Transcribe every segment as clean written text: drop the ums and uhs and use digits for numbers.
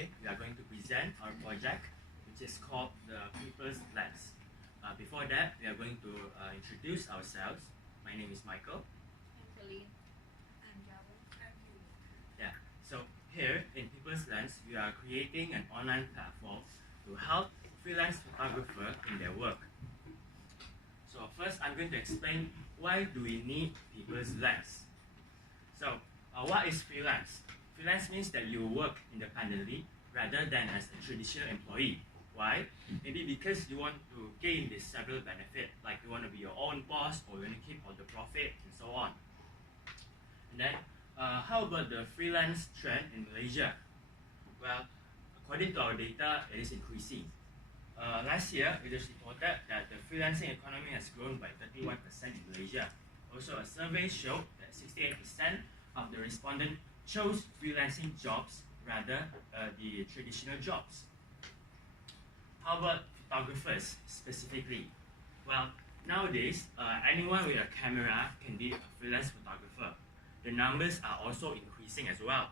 today we are going to present our project, which is called the People's Lens. Before that, we are going to introduce ourselves. My name is Michael. I'm Marcelyn. I'm Java. I'm Pooja. Yeah. So here in People's Lens, we are creating an online platform to help freelance photographers in their work. So first, I'm going to explain why do we need People's Lens. So what is freelance? Freelance means that you work independently rather than as a traditional employee. Why? Maybe because you want to gain this several benefit, like you want to be your own boss or you want to keep all the profit and so on. And then, how about the freelance trend in Malaysia? Well, according to our data, it is increasing. Last year, it is reported that the freelancing economy has grown by 31% in Malaysia. Also, a survey showed that 68% of the respondents chose freelancing jobs rather the traditional jobs. How about photographers specifically? Well, nowadays, anyone with a camera can be a freelance photographer. The numbers are also increasing as well.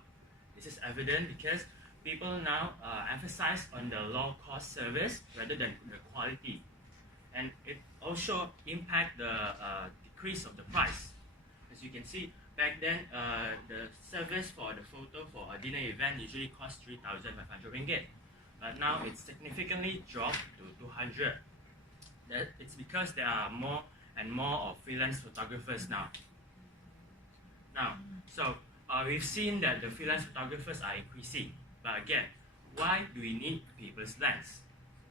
This is evident because people now emphasize on the low-cost service rather than the quality. And it also impacts the decrease of the price. As you can see, back then, the service for the photo for a dinner event usually cost 3,500 ringgit. But now it's significantly dropped to 200. It's because there are more and more of freelance photographers now. So we've seen that the freelance photographers are increasing. But again, why do we need People's Lens?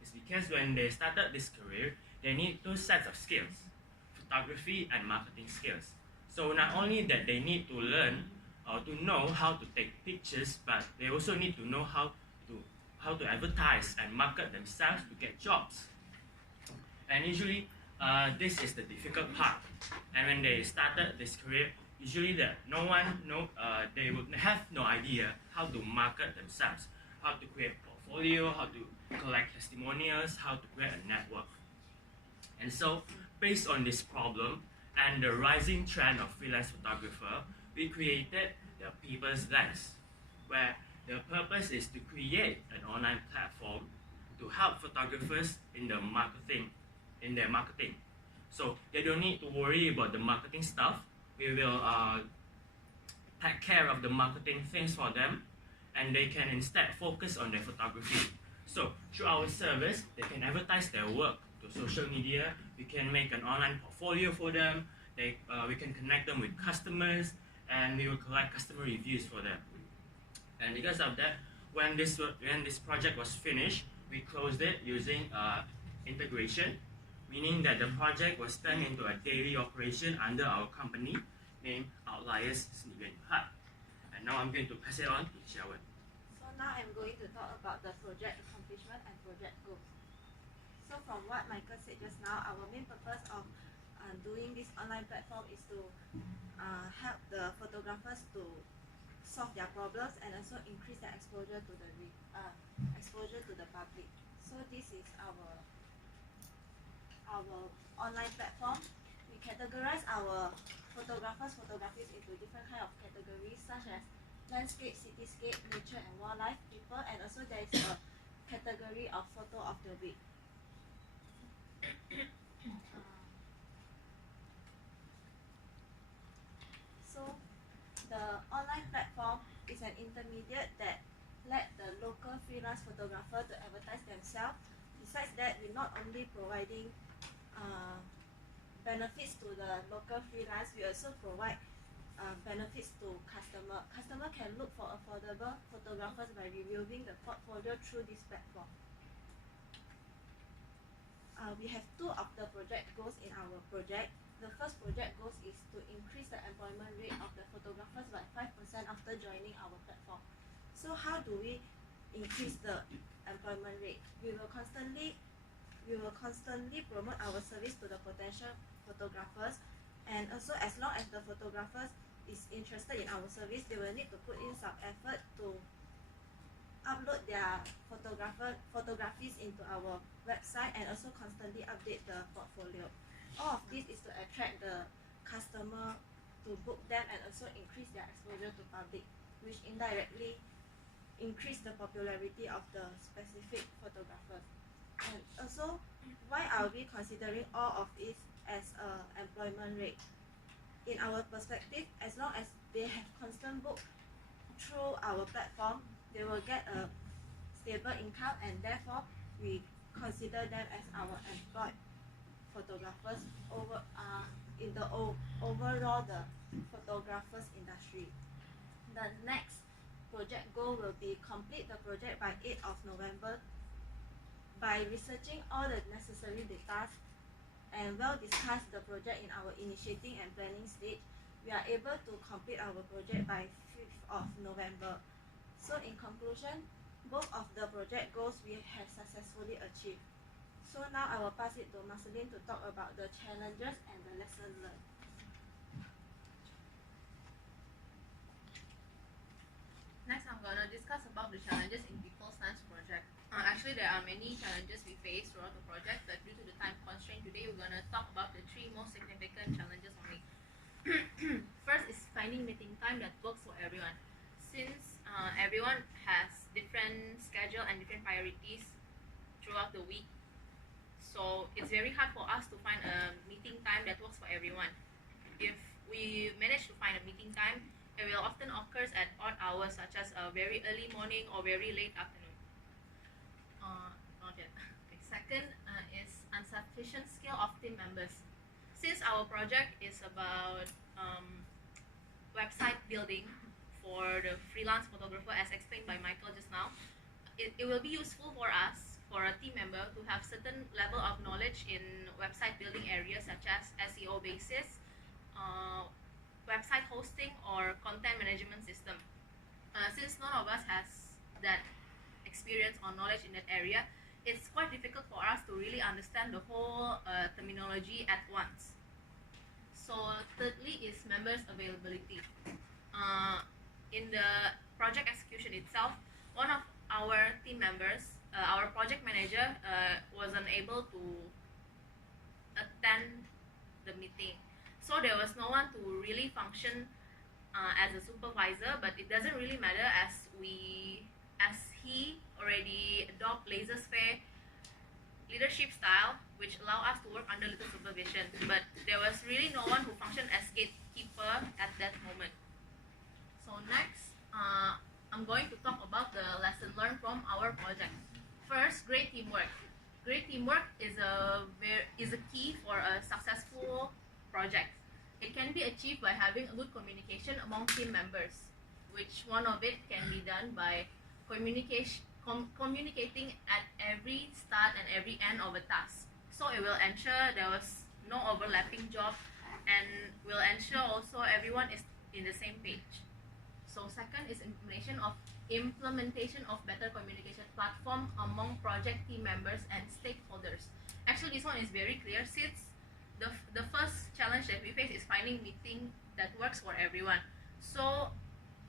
It's because when they started this career, they need two sets of skills, photography and marketing skills. So not only that they need to learn or to know how to take pictures, but they also need to know how to advertise and market themselves to get jobs. And usually, this is the difficult part. And when they started this career, usually they would have no idea how to market themselves, how to create a portfolio, how to collect testimonials, how to create a network. And so, based on this problem and the rising trend of freelance photographer, we created the People's Lens, where the purpose is to create an online platform to help photographers in their marketing. So they don't need to worry about the marketing stuff. We will take care of the marketing things for them, and they can instead focus on their photography. So through our service, they can advertise their work to social media. We can make an online portfolio for them. We can connect them with customers, and we will collect customer reviews for them. And because of that, when this project was finished, we closed it using integration, meaning that the project was turned into a daily operation under our company named Outliers. And now I'm going to pass it on to Jia Wern. So now I'm going to talk about the project accomplishment and project goals. So from what Michael said just now, our main purpose of doing this online platform is to help the photographers to solve their problems and also increase their exposure to the public. So this is our online platform. We categorize our photographies into different kind of categories such as landscape, cityscape, nature and wildlife, people, and also there is a category of photo of the week. So the online platform is an intermediate that let the local freelance photographer to advertise themselves. Besides that, we're not only providing benefits to the local freelance, we also provide benefits to customer. Customer can look for affordable photographers by reviewing the portfolio through this platform. We have two of the project goals in our project. The first project goal is to increase the employment rate of the photographers by 5% after joining our platform. So how do we increase the employment rate? We will constantly promote our service to the potential photographers, and also as long as the photographers is interested in our service, they will need to put in some effort to upload their photographies into our website and also constantly update the portfolio. All of this is to attract the customer to book them and also increase their exposure to public, which indirectly increase the popularity of the specific photographers. And also, why are we considering all of this as a employment rate? In our perspective, as long as they have constant book through our platform, they will get a stable income, and therefore we consider them as our employed photographers in the overall the photographers industry. The next project goal will be complete the project by 8th of November. By researching all the necessary data and well discuss the project in our initiating and planning stage, we are able to complete our project by 5th of November. So in conclusion, both of the project goals we have successfully achieved. So now I will pass it to Marcelyn to talk about the challenges and the lesson learned. Next, I'm going to discuss about the challenges in People Science project. Actually, there are many challenges we face throughout the project, but due to the time constraint today, we're going to talk about the 3 most significant challenges only. First is finding meeting time that works for everyone. Since everyone has different schedule and different priorities throughout the week, so it's very hard for us to find a meeting time that works for everyone. If we manage to find a meeting time, it will often occur at odd hours, such as a very early morning or very late afternoon. Not yet. Okay. Second is insufficient skill of team members. Since our project is about website building for the freelance photographer, as explained by Michael just now, it will be useful for us, for a team member, to have certain level of knowledge in website building areas such as SEO basis, website hosting, or content management system. Since none of us has that experience or knowledge in that area, it's quite difficult for us to really understand the whole terminology at once. So thirdly is members availability. In the project execution itself, one of our team members, our project manager, was unable to attend the meeting. So there was no one to really function as a supervisor, but it doesn't really matter as he already adopt laissez-faire leadership style, which allow us to work under little supervision. But there was really no one who functioned as gatekeeper at that moment. So next, I'm going to talk about the lesson learned from our project. First, great teamwork. Great teamwork is a key for a successful project. It can be achieved by having a good communication among team members, which one of it can be done by communicating at every start and every end of a task. So it will ensure there was no overlapping job, and will ensure also everyone is in the same page. So second is implementation of better communication platform among project team members and stakeholders. Actually, this one is very clear, since the first challenge that we face is finding meeting that works for everyone. So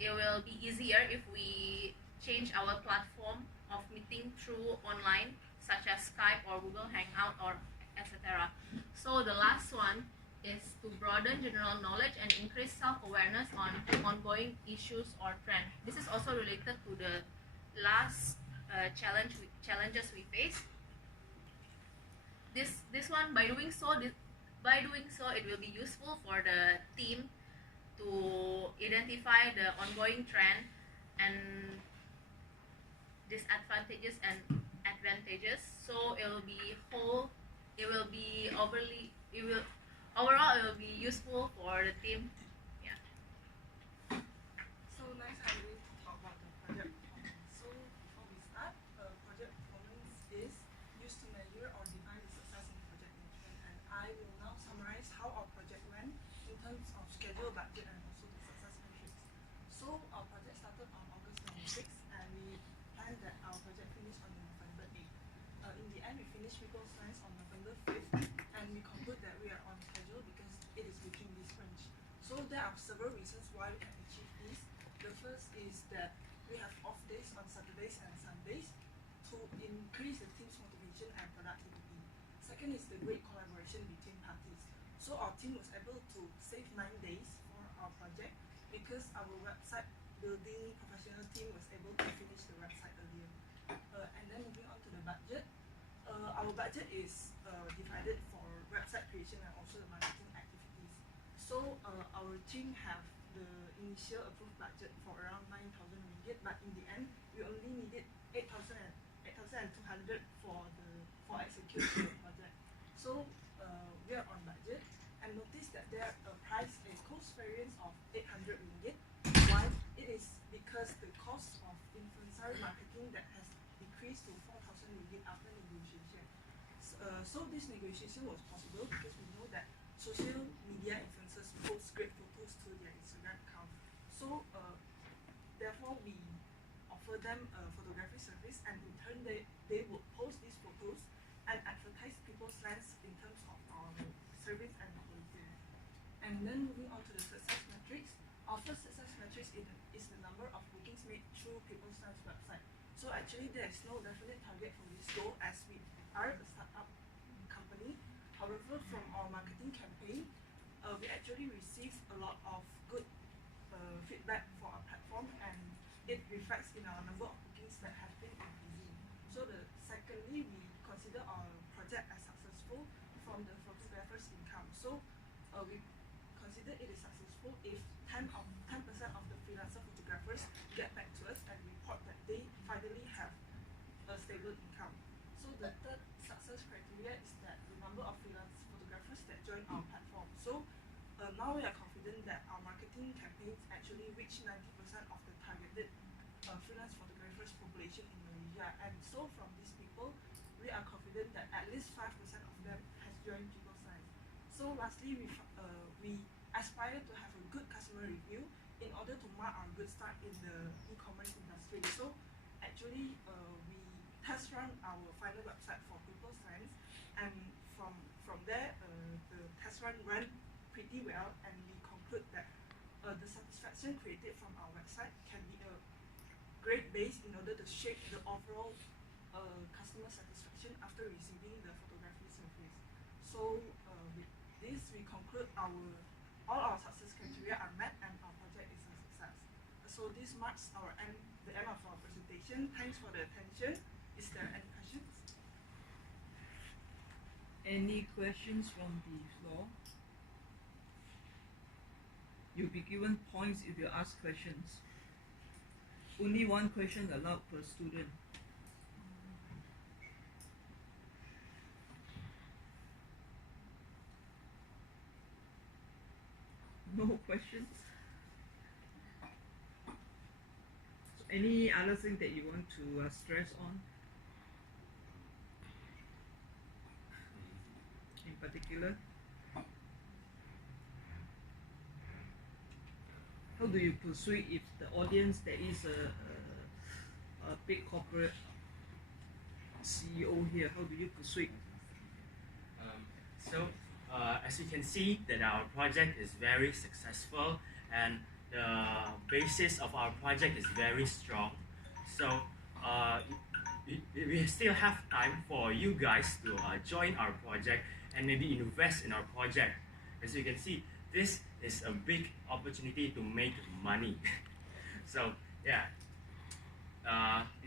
it will be easier if we change our platform of meeting through online, such as Skype or Google Hangout or etc. So the last one is to broaden general knowledge and increase self-awareness on ongoing issues or trends. This is also related to the last challenges we face. This one, by doing so, it will be useful for the team to identify the ongoing trend and disadvantages and advantages. So overall it will be useful for the team. Yeah. So next I'm going to talk about the project performance. So before we start, project performance is used to measure or define the success in project management, and I will now summarize how our project went in terms of schedule, budget, and also the success metrics. So our project started on August 26th, and we planned that our project finished on November 8th. In the end, we finished People Science on November 5th, and we conclude that we are on schedule because it is within this range. So there are several reasons why we can achieve this. The first is that we have off days on Saturdays and Sundays to increase the team's motivation and productivity. Second is the great collaboration between parties. So our team was able to save 9 days for our project because our website building professional team was able to finish the website earlier. And then moving on to the budget, our budget is divided for website creation and also the marketing activities. So our team have the initial approved budget for around 9,000 ringgit, but in the end we only needed 8,200 for executing the project. So we are on budget, and notice that there a price a cost variance of 800 ringgit. Why? It is because the cost of influencer marketing that has decreased to 4,000 ringgit after negotiation. So this negotiation was possible because we know that social media influencers post great photos to their Instagram account. So therefore we offer them a photography service, and in turn they would post these photos and advertise people's lens in terms of our service and quality. And then moving on to the success metrics, our first success metrics is the number of bookings made through people's lens website. So actually there is no definite target for this goal as we are a startup company. However, from our marketing campaign, we actually received a lot of good feedback for our platform, and it reflects in our number of bookings that have been increasing. So secondly, we consider our project as successful from the photographer's income. So we consider it is successful if 10% of the freelancer photographers get back to us and report that they finally have a stable income. So the third success criteria is that the number of freelance photographers that join our platform. So now we are confident that our marketing campaigns actually reach 90% of the targeted freelance photographers population in Malaysia. And so from these people, we are confident that at least 5% of them has joined People Science. So lastly, we aspire to have a good customer review in order to mark our good start in the e-commerce industry. So actually, we test run our final website for People Science, and from there, the test run went pretty well, and we conclude that the satisfaction created from our website can be a great base in order to shape the overall customer satisfaction after receiving the photography service. So with this, we conclude all our success criteria are met and our project is a success. So this marks the end of our presentation. Thanks for the attention. Is there any questions? Any questions from the floor? You'll be given points if you ask questions. Only one question allowed per student. No questions? So any other thing that you want to stress on? In particular? How do you persuade if the audience there is a big corporate CEO here? How do you persuade? As you can see that our project is very successful, and the basis of our project is very strong. So we still have time for you guys to join our project and maybe invest in our project. As you can see, this is a big opportunity to make money. So yeah,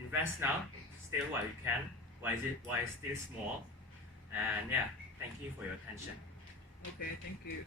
invest now, still while you can, while it's still small, and yeah, thank you for your attention. Okay, thank you.